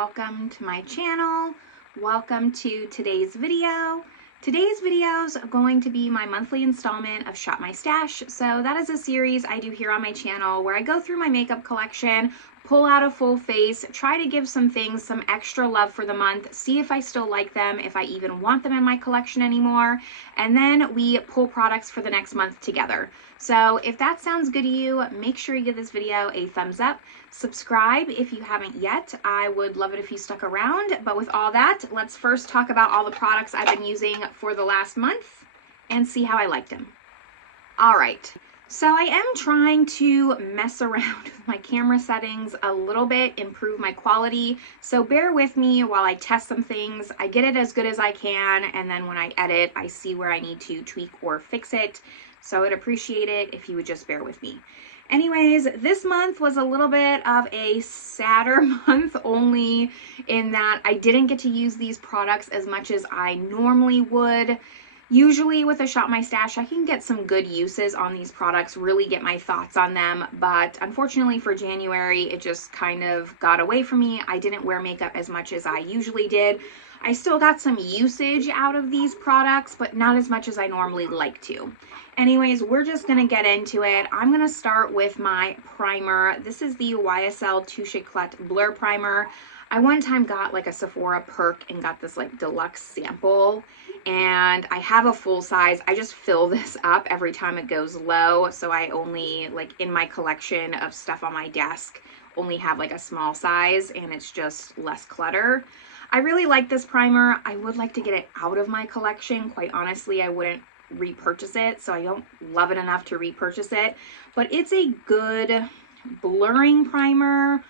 welcome to my channel. Welcome to today's video. Today's video is going to be my monthly installment of Shop My Stash. So that is a series I do here on my channel where I go through my makeup collection, pull out a full face, try to give some things some extra love for the month, see if I still like them, if I even want them in my collection anymore, and then we pull products for the next month together. So if that sounds good to you, make sure you give this video a thumbs up. Subscribe if you haven't yet. I would love it if you stuck around. But with all that, let's first talk about all the products I've been using for the last month and see how I liked them. All right. So I am trying to mess around with my camera settings a little bit, improve my quality. So bear with me while I test some things. I get it as good as I can, and then when I edit, I see where I need to tweak or fix it. So I'd appreciate it if you would just bear with me. Anyways, this month was a little bit of a sadder month, only in that I didn't get to use these products as much as I normally would. Usually with a Shop My Stash, I can get some good uses on these products, really get my thoughts on them, but unfortunately for January, it just kind of got away from me. I didn't wear makeup as much as I usually did. I still got some usage out of these products, but not as much as I normally like to. Anyways, we're just gonna get into it. I'm gonna start with my primer. This is the YSL Touche Eclat Blur Primer. I one time got like a Sephora perk and got this like deluxe sample, and I have a full size. I just fill this up every time it goes low, so I only, like in my collection of stuff on my desk, only have like a small size, and it's just less clutter. I really like this primer. I would like to get it out of my collection. Quite honestly, I wouldn't repurchase it, so I don't love it enough to repurchase it, but it's a good blurring primer,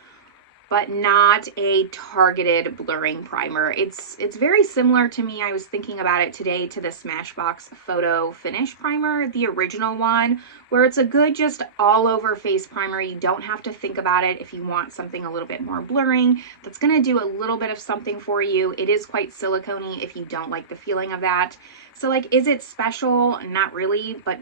but not a targeted blurring primer. It's very similar to me. I was thinking about it today to the Smashbox Photo Finish Primer, the original one, where it's a good just all over face primer. You don't have to think about it if you want something a little bit more blurring. That's gonna do a little bit of something for you. It is quite silicone-y if you don't like the feeling of that. So like, is it special? Not really, but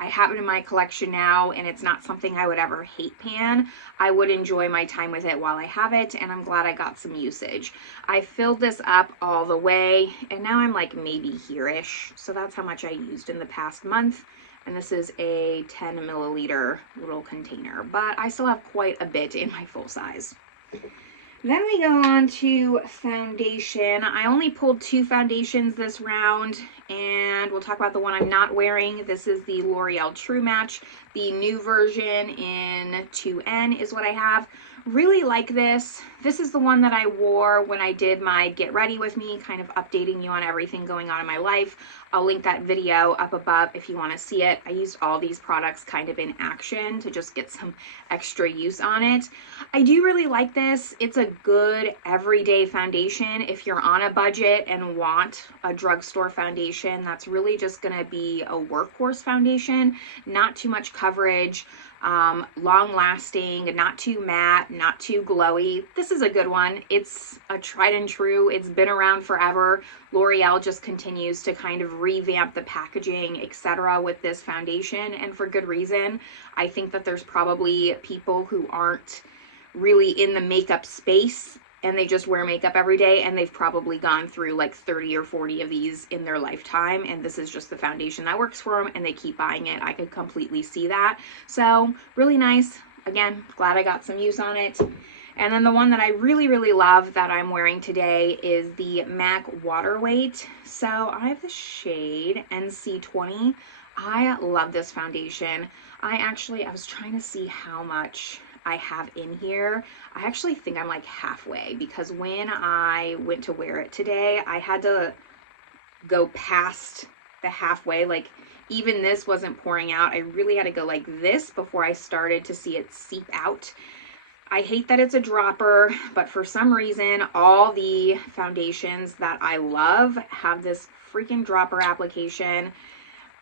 I have it in my collection now, and it's not something I would ever hate pan. I would enjoy my time with it while I have it, and I'm glad I got some usage. I filled this up all the way, and now I'm like maybe here-ish. So that's how much I used in the past month. And this is a 10 milliliter little container, but I still have quite a bit in my full size. Then we go on to foundation. I only pulled 2 foundations this round, and we'll talk about the one I'm not wearing. This is the L'Oreal True Match. The new version in 2N is what I have. Really like this. This is the one that I wore when I did my Get Ready With Me, kind of updating you on everything going on in my life. I'll link that video up above if you want to see it. I used all these products kind of in action to just get some extra use on it. I do really like this. It's a good everyday foundation. If you're on a budget and want a drugstore foundation, that's really just going to be a workhorse foundation. Not too much coverage. Long lasting, not too matte, not too glowy. This is a good one. It's a tried and true. It's been around forever. L'Oreal just continues to kind of revamp the packaging, etc. with this foundation, and for good reason. I think that there's probably people who aren't really in the makeup space and they just wear makeup every day, and they've probably gone through like 30 or 40 of these in their lifetime, and this is just the foundation that works for them, and they keep buying it. I could completely see that. So really nice. Again, glad I got some use on it. And then the one that I really, really love that I'm wearing today is the MAC Waterweight. So I have the shade NC20. I love this foundation. I was trying to see how much I have in here. I actually think I'm like halfway, because when I went to wear it today, I had to go past the halfway. Like, even this wasn't pouring out. I really had to go like this before I started to see it seep out. I hate that it's a dropper, but for some reason, all the foundations that I love have this freaking dropper application.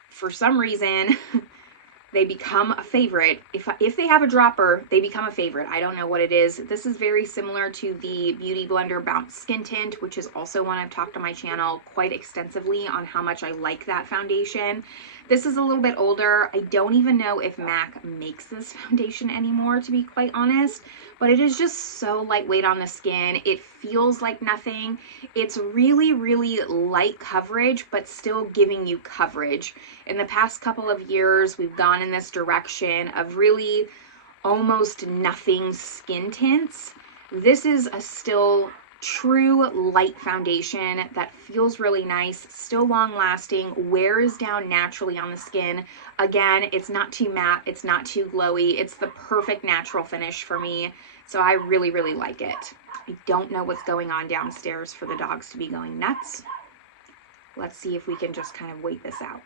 For some reason, they become a favorite. If they have a dropper, they become a favorite. I don't know what it is. This is very similar to the Beauty Blender Bounce Skin Tint, which is also one I've talked on my channel quite extensively on how much I like that foundation. This is a little bit older. I don't even know if MAC makes this foundation anymore, to be quite honest, but it is just so lightweight on the skin. It feels like nothing. It's really, really light coverage, but still giving you coverage. In the past couple of years, we've gone in this direction of really almost nothing skin tints. This is a still true light foundation that feels really nice, still long lasting, wears down naturally on the skin. Again, it's not too matte, it's not too glowy, it's the perfect natural finish for me, so I really, really like it. I don't know what's going on downstairs for the dogs to be going nuts. Let's see if we can just kind of wait this out.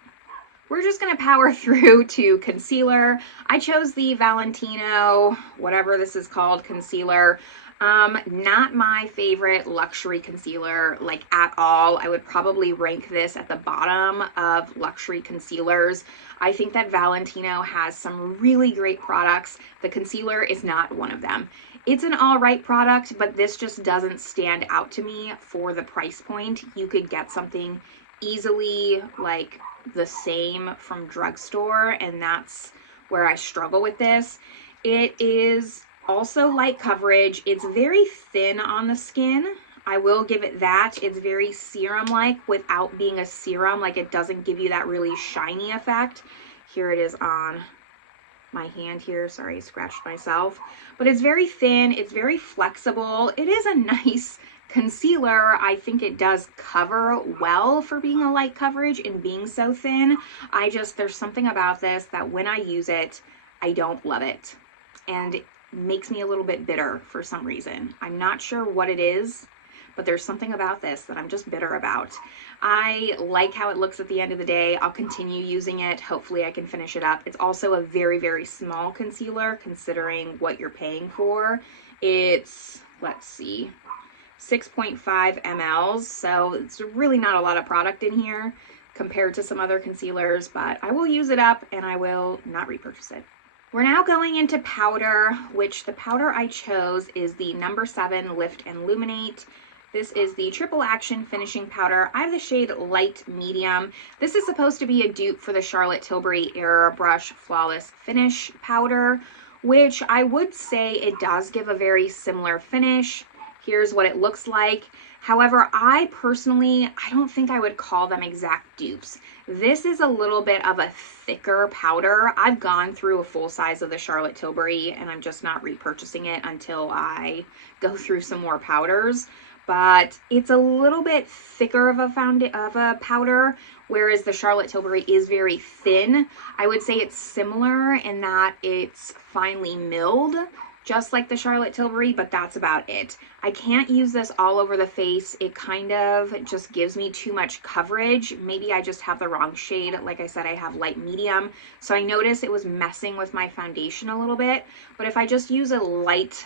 We're just going to power through to concealer. I chose the Valentino, whatever this is called, concealer. Not my favorite luxury concealer, like, at all. I would probably rank this at the bottom of luxury concealers. I think that Valentino has some really great products. The concealer is not one of them. It's an all right product, but this just doesn't stand out to me for the price point. You could get something easily like the same from drugstore, and that's where I struggle with this. It is also light coverage. It's very thin on the skin. I will give it that. It's very serum-like without being a serum. Like, it doesn't give you that really shiny effect. Here it is on my hand here. Sorry, I scratched myself. But it's very thin. It's very flexible. It is a nice concealer. I think it does cover well for being a light coverage and being so thin. There's something about this that when I use it, I don't love it. And it makes me a little bit bitter for some reason. I'm not sure what it is, but there's something about this that I'm just bitter about. I like how it looks at the end of the day. I'll continue using it. Hopefully I can finish it up. It's also a very, very small concealer considering what you're paying for. It's, let's see, 6.5 mLs, so it's really not a lot of product in here compared to some other concealers, but I will use it up and I will not repurchase it. We're now going into powder, which the powder I chose is the NO7 Lift and Luminate. This is the triple action finishing powder. I have the shade light medium. This is supposed to be a dupe for the Charlotte Tilbury Airbrush Flawless Finish powder, which I would say it does give a very similar finish. Here's what it looks like. However, I don't think I would call them exact dupes. This is a little bit of a thicker powder. I've gone through a full size of the Charlotte Tilbury and I'm just not repurchasing it until I go through some more powders. But it's a little bit thicker of a powder, whereas the Charlotte Tilbury is very thin. I would say it's similar in that it's finely milled, just like the Charlotte Tilbury, but that's about it. I can't use this all over the face. It kind of just gives me too much coverage. Maybe I just have the wrong shade. Like I said, I have light medium. So I noticed it was messing with my foundation a little bit. But if I just use a light,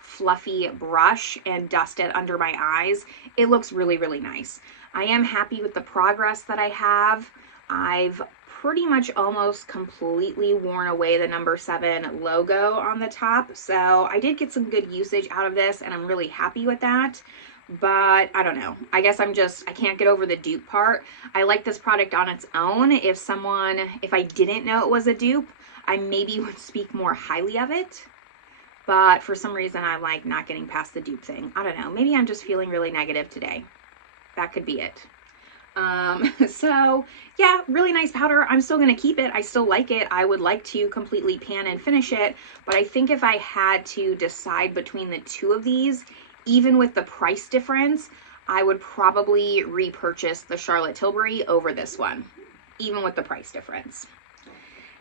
fluffy brush and dust it under my eyes, it looks really, really nice. I am happy with the progress that I have. I've pretty much almost completely worn away the NO7 logo on the top, so I did get some good usage out of this and I'm really happy with that. But I don't know, I guess I can't get over the dupe part. I like this product on its own. If I didn't know it was a dupe, I maybe would speak more highly of it, but for some reason I like not getting past the dupe thing. I don't know, maybe I'm just feeling really negative today. That could be it. So yeah, really nice powder. I'm still going to keep it. I still like it. I would like to completely pan and finish it, but I think if I had to decide between the two of these, even with the price difference, I would probably repurchase the Charlotte Tilbury over this one, even with the price difference.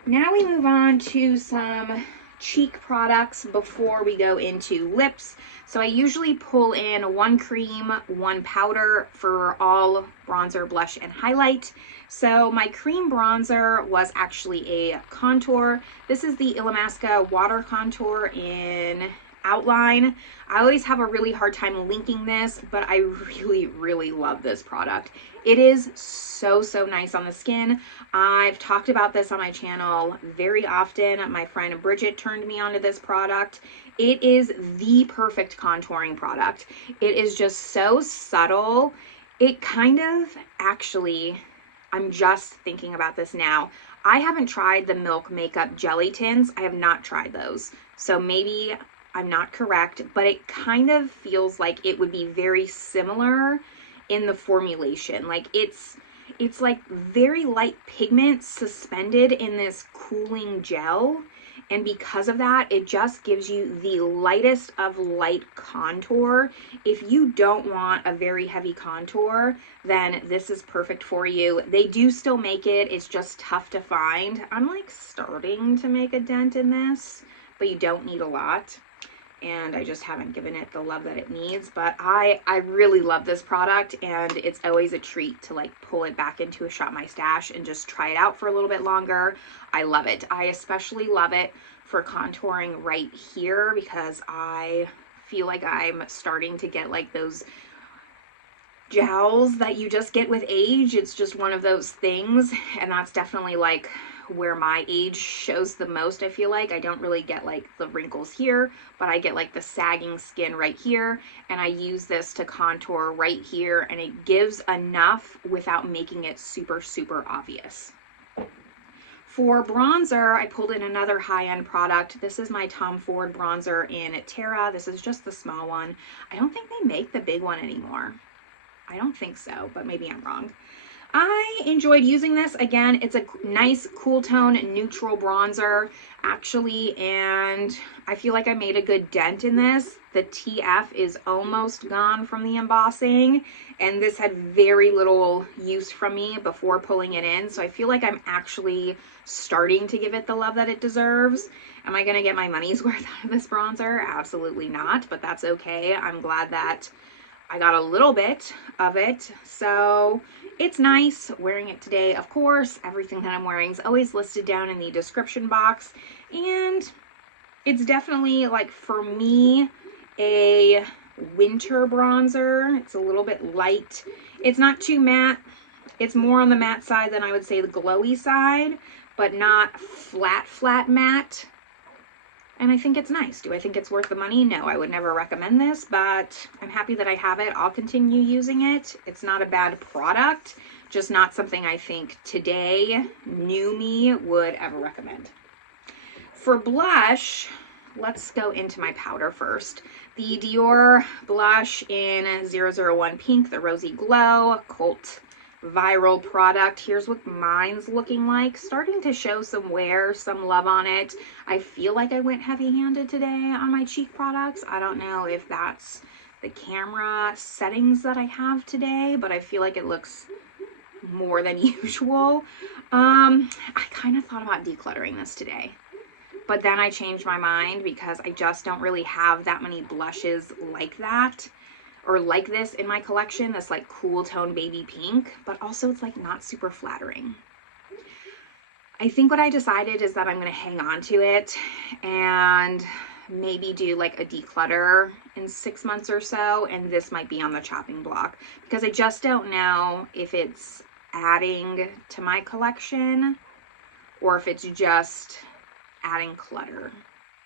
Now we move on to some cheek products before we go into lips. So I usually pull in one cream, one powder for all bronzer, blush, and highlight. So my cream bronzer was actually a contour. This is the Illamasqua Water Contour in outline. I always have a really hard time linking this, but I really love this product. It is so nice on the skin. I've talked about this on my channel very often. My friend Bridget turned me onto this product. It is the perfect contouring product. It is just so subtle. It kind of actually, I'm just thinking about this now. I haven't tried the Milk Makeup Jelly Tints. I have not tried those. So maybe I'm not correct, but it kind of feels like it would be very similar in the formulation. Like it's like very light pigment suspended in this cooling gel. And because of that, it just gives you the lightest of light contour. If you don't want a very heavy contour, then this is perfect for you. They do still make it. It's just tough to find. I'm like starting to make a dent in this, but you don't need a lot. And I just haven't given it the love that it needs. But I really love this product, and it's always a treat to like pull it back into a Shop My Stash and just try it out for a little bit longer. I love it. I especially love it for contouring right here because I feel like I'm starting to get like those jowls that you just get with age. It's just one of those things, and that's definitely like where my age shows the most. I feel like I don't really get like the wrinkles here, but I get like the sagging skin right here, and I use this to contour right here, and it gives enough without making it super obvious. For bronzer, I pulled in another high-end product. This is my Tom Ford bronzer in Terra. This is just the small one. I don't think they make the big one anymore. I don't think so, but maybe I'm wrong. I enjoyed using this. Again, it's a nice cool tone neutral bronzer actually, and I feel like I made a good dent in this. The TF is almost gone from the embossing, and this had very little use from me before pulling it in, so I feel like I'm actually starting to give it the love that it deserves. Am I gonna get my money's worth out of this bronzer? Absolutely not, but that's okay. I'm glad that I got a little bit of it, so it's nice wearing it today. Of course, everything that I'm wearing is always listed down in the description box, and it's definitely, like, for me, a winter bronzer. It's a little bit light. It's not too matte. It's more on the matte side than I would say the glowy side, but not flat matte. And I think it's nice. Do I think it's worth the money? No, I would never recommend this, but I'm happy that I have it. I'll continue using it. It's not a bad product, just not something I think today, new me, would ever recommend. For blush, let's go into my powder first. The Dior blush in 001 Pink, the Rosy Glow, cult viral product. Here's what mine's looking like. Starting to show some wear, some love on it. I feel like I went heavy-handed today on my cheek products. I don't know if that's the camera settings that I have today, but I feel like it looks more than usual. I kind of thought about decluttering this today, but then I changed my mind because I just don't really have that many blushes like that, or like this in my collection, this like cool tone baby pink, but also it's like not super flattering. I think what I decided is that I'm gonna hang on to it and maybe do like a declutter in 6 months or so, and this might be on the chopping block because I just don't know if it's adding to my collection or if it's just adding clutter.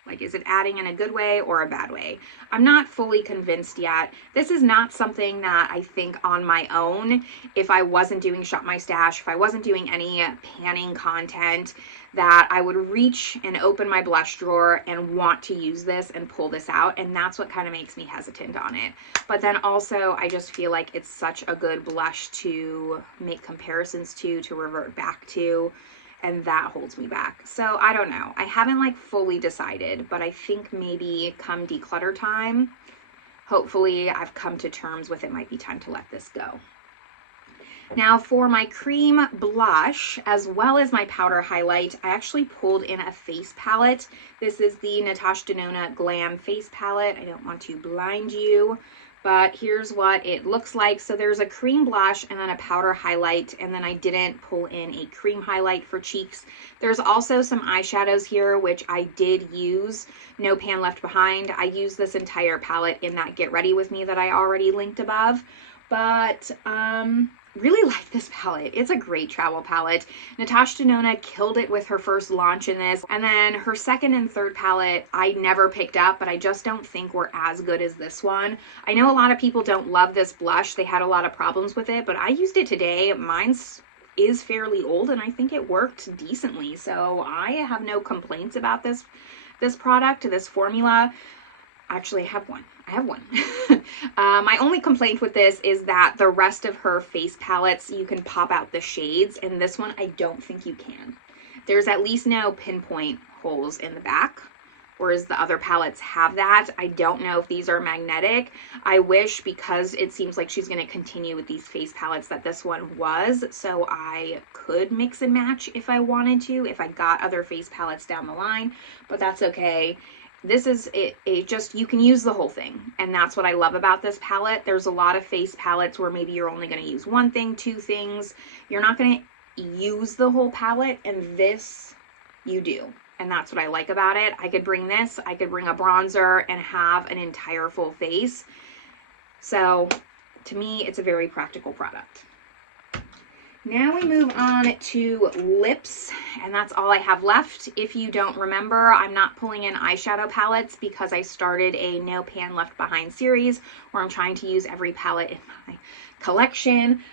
Like, is it adding in a good way or a bad way? I'm not fully convinced yet. This is not something that I think on my own, if I wasn't doing Shop My Stash, if I wasn't doing any panning content, that I would reach and open my blush drawer and want to use this and pull this out. And that's what kind of makes me hesitant on it. But then also, I just feel like it's such a good blush to make comparisons to revert back to. And that holds me back. So I don't know. I haven't like fully decided, but I think maybe come declutter time, hopefully I've come to terms with it might be time to let this go. Now for my cream blush, as well as my powder highlight, I actually pulled in a face palette. This is the Natasha Denona Glam face palette. I don't want to blind you, but here's what it looks like. So there's a cream blush and then a powder highlight, and then I didn't pull in a cream highlight for cheeks. There's also some eyeshadows here, which I did use. No Pan Left Behind. I used this entire palette in that Get Ready With Me that I already linked above, but really like this palette. It's a great travel palette. Natasha Denona killed it with her first launch in this, and then her second and third palette I never picked up, but I just don't think were as good as this one. I know a lot of people don't love this blush. They had a lot of problems with it, but I used it today. Mine's is fairly old and I think it worked decently, so I have no complaints about this product, this formula. Actually, I have one. My only complaint with this is that the rest of her face palettes, you can pop out the shades, and this one I don't think you can. There's at least no pinpoint holes in the back, whereas the other palettes have that. I don't know if these are magnetic. I wish, because it seems like she's going to continue with these face palettes, that this one was, so I could mix and match if I wanted to, if I got other face palettes down the line, but that's okay. This is it just, you can use the whole thing, and that's what I love about this palette. There's a lot of face palettes where maybe you're only going to use one thing, two things. You're not going to use the whole palette, and this you do. And that's what I like about it. I could bring this, I could bring a bronzer and have an entire full face. So to me, it's a very practical product. Now we move on to lips, and that's all I have left. If you don't remember, I'm not pulling in eyeshadow palettes because I started a No Pan Left Behind series where I'm trying to use every palette in my collection.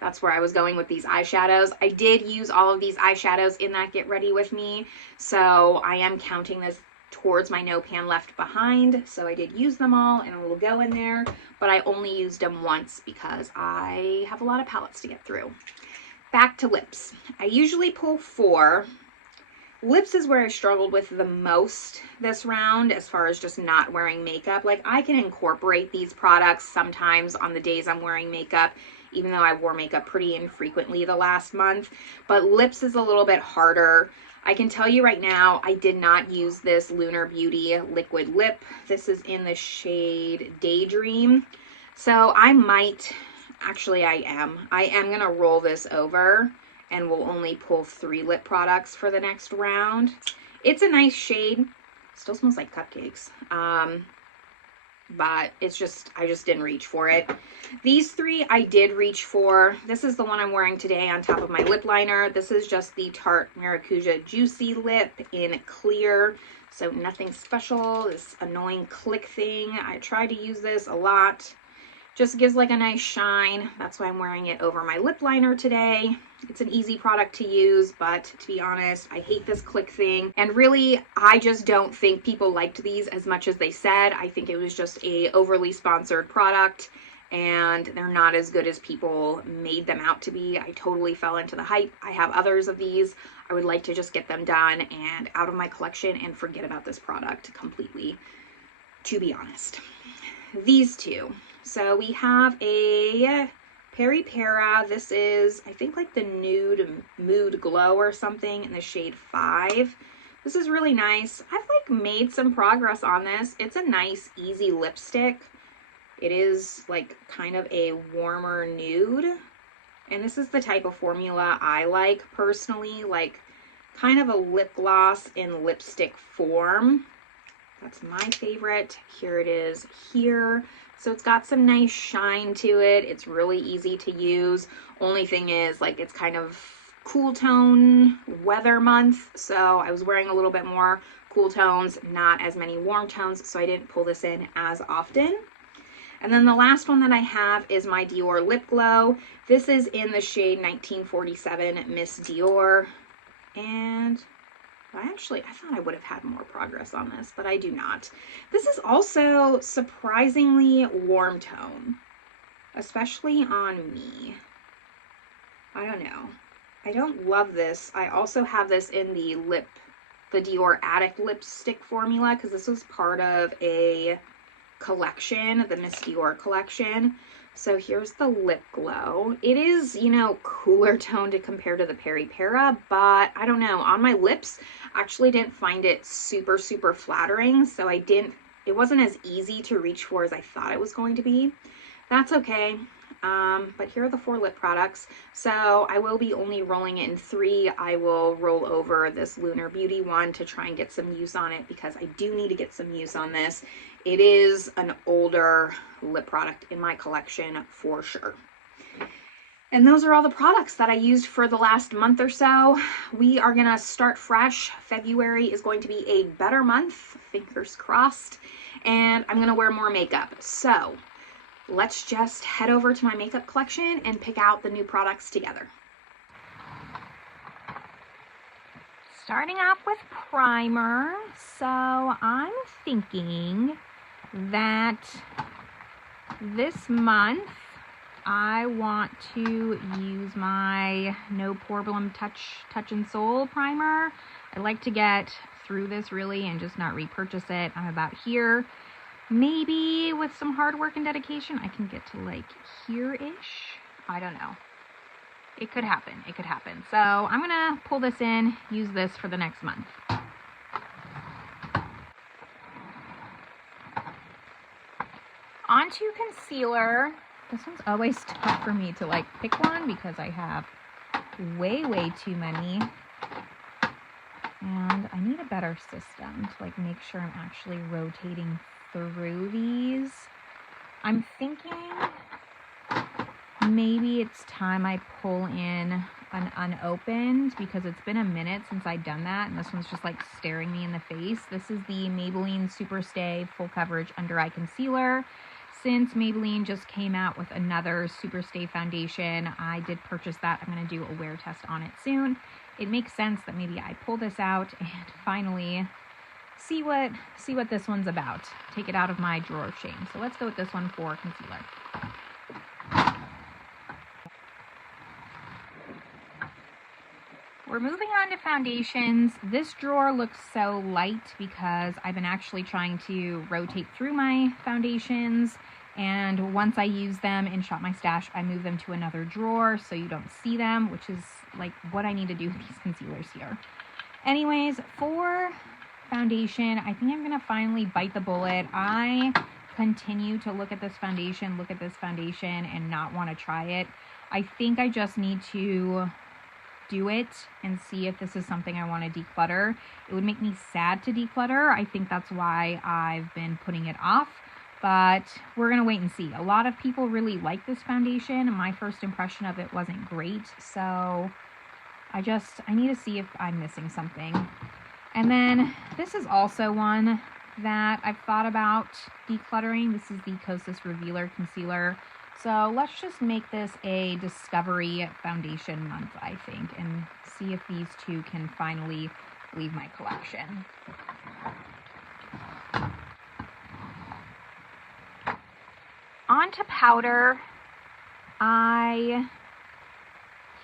That's where I was going with these eyeshadows. I did use all of these eyeshadows in that Get Ready With Me, so I am counting this towards my No Pan Left Behind. So I did use them all, and it will go in there, but I only used them once because I have a lot of palettes to get through. Back to lips. I usually pull 4. Lips is where I struggled with the most this round, as far as just not wearing makeup. Like, I can incorporate these products sometimes on the days I'm wearing makeup, even though I wore makeup pretty infrequently the last month, but lips is a little bit harder. I can tell you right now, I did not use this Lunar Beauty liquid lip. This is in the shade Daydream. So I am going to roll this over, and we'll only pull 3 lip products for the next round. It's a nice shade. Still smells like cupcakes. But it's just, I just didn't reach for it. These 3 I did reach for. This is the one I'm wearing today on top of my lip liner. This is just the Tarte Maracuja Juicy Lip in clear. So nothing special. This annoying click thing. I try to use this a lot. Just gives like a nice shine. That's why I'm wearing it over my lip liner today. It's an easy product to use, but to be honest, I hate this click thing. And really, I just don't think people liked these as much as they said. I think it was just a overly sponsored product, and they're not as good as people made them out to be. I totally fell into the hype. I have others of these. I would like to just get them done and out of my collection and forget about this product completely, to be honest. These 2. So we have a Peri Para. This is, I think, like the Nude Mood Glow or something in the shade 5. This is really nice. I've like made some progress on this. It's a nice, easy lipstick. It is like kind of a warmer nude. And this is the type of formula I like personally, like kind of a lip gloss in lipstick form. That's my favorite. Here it is here. So it's got some nice shine to it. It's really easy to use. Only thing is, like, it's kind of cool tone weather month. So I was wearing a little bit more cool tones, not as many warm tones. So I didn't pull this in as often. And then the last one that I have is my Dior Lip Glow. This is in the shade 1947 Miss Dior. And I thought I would have had more progress on this, but I do not. This is also surprisingly warm tone, especially on me. I don't know. I don't love this. I also have this in the Dior Addict lipstick formula, because this was part of a collection, the Miss Dior collection. So here's the lip glow. It is, you know, cooler tone to compare to the Peri Para, but I don't know. On my lips, I actually didn't find it super, super flattering, so I didn't it wasn't as easy to reach for as I thought it was going to be. That's okay. But here are the 4 lip products. So I will be only rolling it in 3. I will roll over this Lunar Beauty one to try and get some use on it because I do need to get some use on this. It is an older lip product in my collection for sure. And those are all the products that I used for the last month or so. We are gonna start fresh. February is going to be a better month, fingers crossed, and I'm gonna wear more makeup. So let's just head over to my makeup collection and pick out the new products together. Starting off with primer. So I'm thinking that this month I want to use my No Problem Touch and Soul primer. I like to get through this really and just not repurchase it. I'm about here. Maybe with some hard work and dedication, I can get to like here-ish. I don't know. It could happen. It could happen. So I'm gonna pull this in, use this for the next month. Onto concealer. This one's always tough for me to like pick one because I have way too many. And I need a better system to like make sure I'm actually rotating through these. I'm thinking maybe it's time I pull in an unopened because it's been a minute since I've done that and this one's just like staring me in the face. This is the Maybelline Super Stay Full Coverage Under Eye Concealer. Since Maybelline just came out with another Super Stay foundation, I did purchase that. I'm going to do a wear test on it soon. It makes sense that maybe I pull this out and finally see what this one's about. Take it out of my drawer of shame. So let's go with this one for concealer. We're moving on to foundations. This drawer looks so light because I've been actually trying to rotate through my foundations, and once I use them in Shop My Stash, I move them to another drawer so you don't see them, which is like what I need to do with these concealers here. Anyways, for foundation, I think I'm gonna finally bite the bullet. I continue to look at this foundation, and not want to try it. I think I just need to do it and see if this is something I want to declutter. It would make me sad to declutter. I think that's why I've been putting it off, but we're gonna wait and see. A lot of people really like this foundation and my first impression of it wasn't great, so I need to see if I'm missing something. And then this is also one that I've thought about decluttering. This is the Kosas Revealer Concealer. So let's just make this a discovery foundation month, I think, and see if these two can finally leave my collection. On to powder. I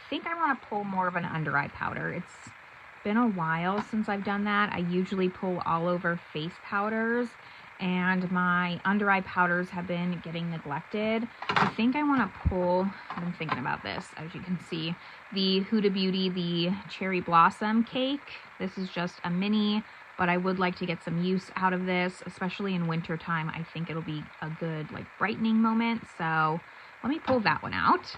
think I want to pull more of an under eye powder. It's been a while since I've done that. I usually pull all over face powders, and my under eye powders have been getting neglected. I think I want to pull, I've been thinking about this, as you can see, the Huda Beauty, the Cherry Blossom Cake. This is just a mini, but I would like to get some use out of this, especially in winter time. I think it'll be a good like brightening moment. So let me pull that one out.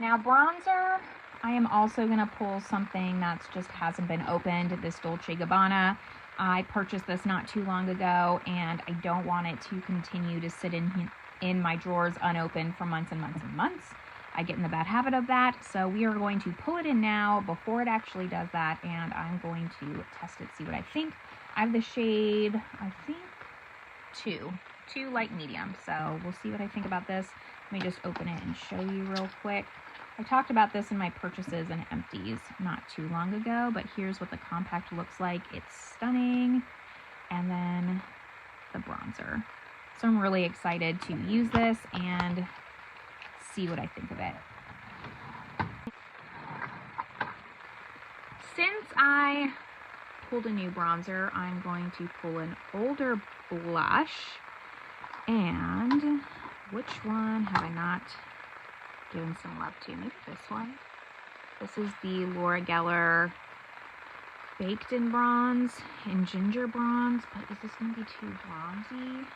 Now bronzer, I am also going to pull something that's just hasn't been opened, this Dolce & Gabbana. I purchased this not too long ago, and I don't want it to continue to sit in my drawers unopened for months and months and months. I get in the bad habit of that, so we are going to pull it in now before it actually does that, and I'm going to test it, see what I think. I have the shade, I think, 2 light medium, so we'll see what I think about this. Let me just open it and show you real quick. I talked about this in my purchases and empties not too long ago, but here's what the compact looks like. It's stunning. And then the bronzer. So I'm really excited to use this and see what I think of it. Since I pulled a new bronzer, I'm going to pull an older blush. And which one have I not given some love to? Maybe this one. This is the Laura Geller Baked in bronze and ginger bronze, but is this going to be too bronzy?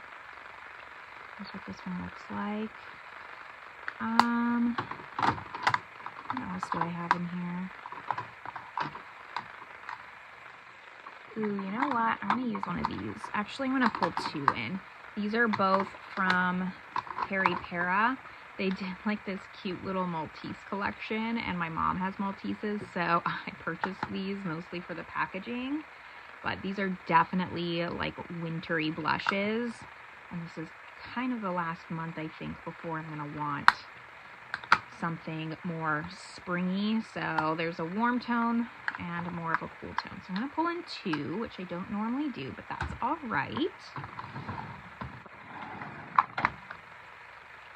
That's what this one looks like. What else do I have in here? Ooh, you know what? I'm going to use one of these. Actually, I'm going to pull two in. These are both from Peri Para. They did like this cute little Maltese collection, and my mom has Malteses, so I purchased these mostly for the packaging. But these are definitely like wintry blushes, and this is kind of the last month, I think, before I'm going to want something more springy. So there's a warm tone and more of a cool tone. So I'm going to pull in two, which I don't normally do, but that's all right.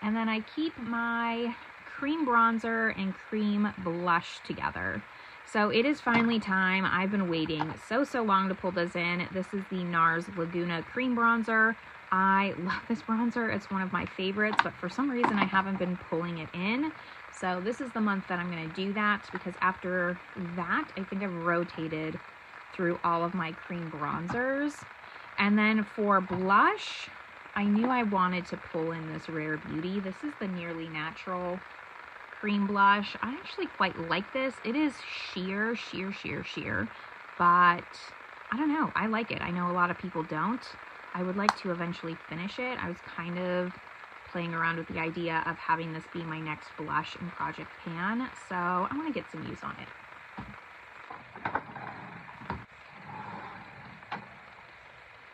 And then I keep my cream bronzer and cream blush together. So it is finally time. I've been waiting so long to pull this in. This is the NARS Laguna Cream Bronzer. I love this bronzer. It's one of my favorites, but for some reason I haven't been pulling it in. So this is the month that I'm going to do that, because after that, I think I've rotated through all of my cream bronzers. And then for blush, I knew I wanted to pull in this Rare Beauty. This is the Nearly Natural cream blush. I actually quite like this. It is sheer, but I don't know. I like it. I know a lot of people don't. I would like to eventually finish it. I was kind of playing around with the idea of having this be my next blush in Project Pan, so I want to get some use on it.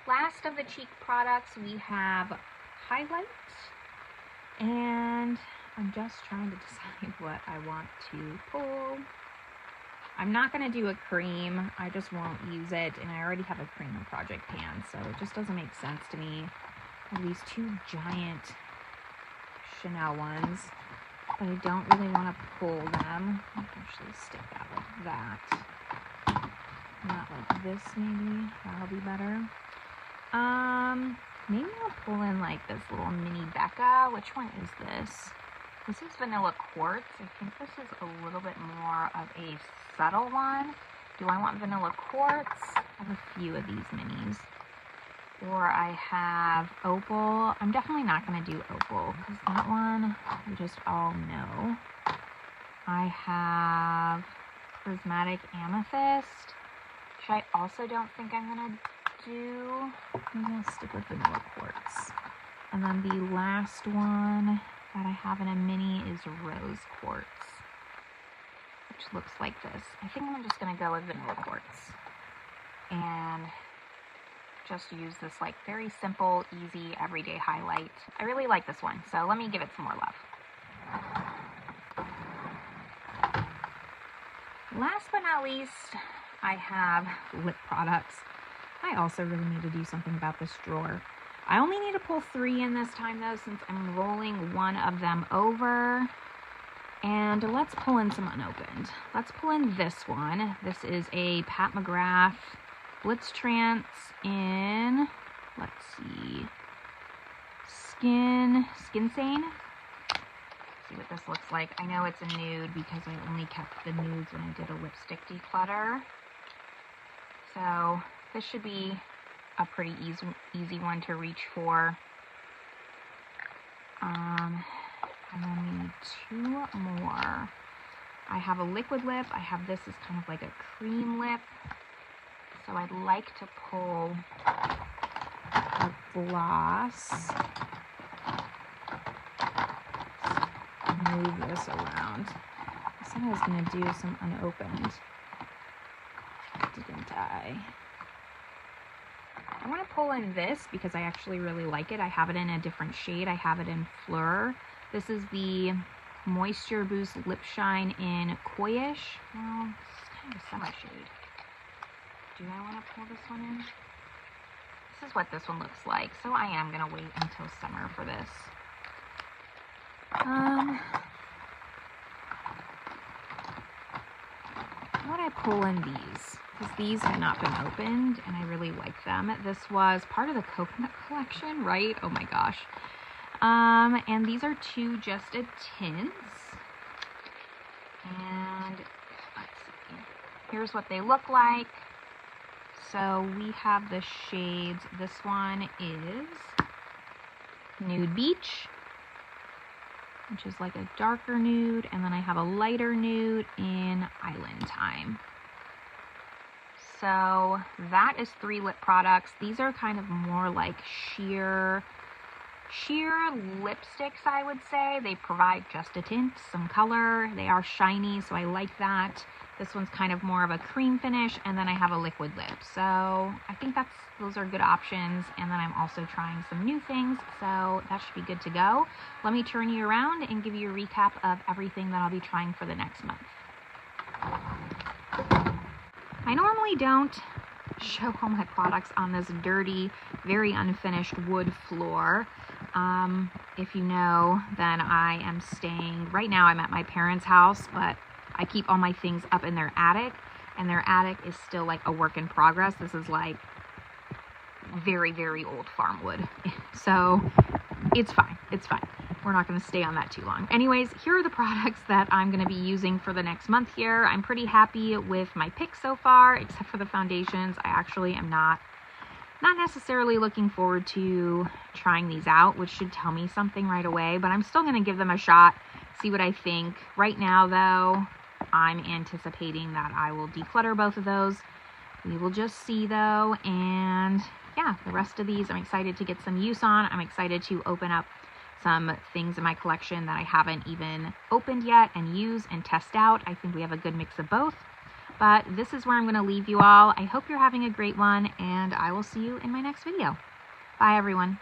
Last of the cheek products, we have highlight, and I'm just trying to decide what I want to pull. I'm not going to do a cream. I just won't use it, and I already have a cream in Project Pan, so it just doesn't make sense to me. I have these two giant Chanel ones, but I don't really want to pull them. I can actually stick that like that. Not like this, maybe. That'll be better. Maybe I'll pull in like this little mini Becca. Which one is this? This is Vanilla Quartz. I think this is a little bit more of a subtle one. Do I want Vanilla Quartz? I have a few of these minis. Or I have Opal. I'm definitely not going to do Opal, because that one we just all know. I have Prismatic Amethyst, which I also don't think I'm going to do. Maybe I'll stick with Vanilla Quartz. And then the last one that I have in a mini is Rose Quartz, which looks like this. I think I'm just going to go with Vanilla Quartz and just use this like very simple, easy, everyday highlight. I really like this one, so let me give it some more love. Last but not least, I have lip products. I also really need to do something about this drawer. I only need to pull 3 in this time though, since I'm rolling one of them over. And let's pull in some unopened. Let's pull in this one. This is a Pat McGrath Blitz Trance in, let's see, Skin Sane. Let's see what this looks like. I know it's a nude because I only kept the nudes when I did a lipstick declutter. So this should be a pretty easy one to reach for. And then we need 2 more. I have a liquid lip. I have this as kind of like a cream lip. So I'd like to pull a gloss. Move this around. I said I was going to do some unopened, didn't I? I want to pull in this because I actually really like it. I have it in a different shade. I have it in Fleur. This is the Moisture Boost Lip Shine in Coyish. Well, it's kind of a summer shade. Do I want to pull this one in? This is what this one looks like. So I am going to wait until summer for this. How would I pull in these? Because these had not been opened and I really like them. This was part of the coconut collection, right? Oh my gosh. And these are 2 Just a Tints. And let's see. Here's what they look like. So we have the shades. This one is Nude Beach, which is like a darker nude, and then I have a lighter nude in Island Time. So that is 3 lip products. These are kind of more like sheer lipsticks, I would say. They provide just a tint, some color. They are shiny, so I like that. This one's kind of more of a cream finish, and then I have a liquid lip. So I think those are good options. And then I'm also trying some new things, so that should be good to go. Let me turn you around and give you a recap of everything that I'll be trying for the next month. I normally don't show all my products on this dirty, very unfinished wood floor. If you know, then I am staying, right now I'm at my parents' house, but I keep all my things up in their attic, and their attic is still like a work in progress. This is like very, very old farm wood. So it's fine. It's fine. We're not going to stay on that too long. Anyways, here are the products that I'm going to be using for the next month here. I'm pretty happy with my picks so far, except for the foundations. I actually am not necessarily looking forward to trying these out, which should tell me something right away, but I'm still going to give them a shot, see what I think. Right now, though, I'm anticipating that I will declutter both of those. We will just see, though, and yeah, the rest of these I'm excited to get some use on. I'm excited to open up some things in my collection that I haven't even opened yet and use and test out. I think we have a good mix of both. But this is where I'm going to leave you all. I hope you're having a great one, and I will see you in my next video. Bye, everyone.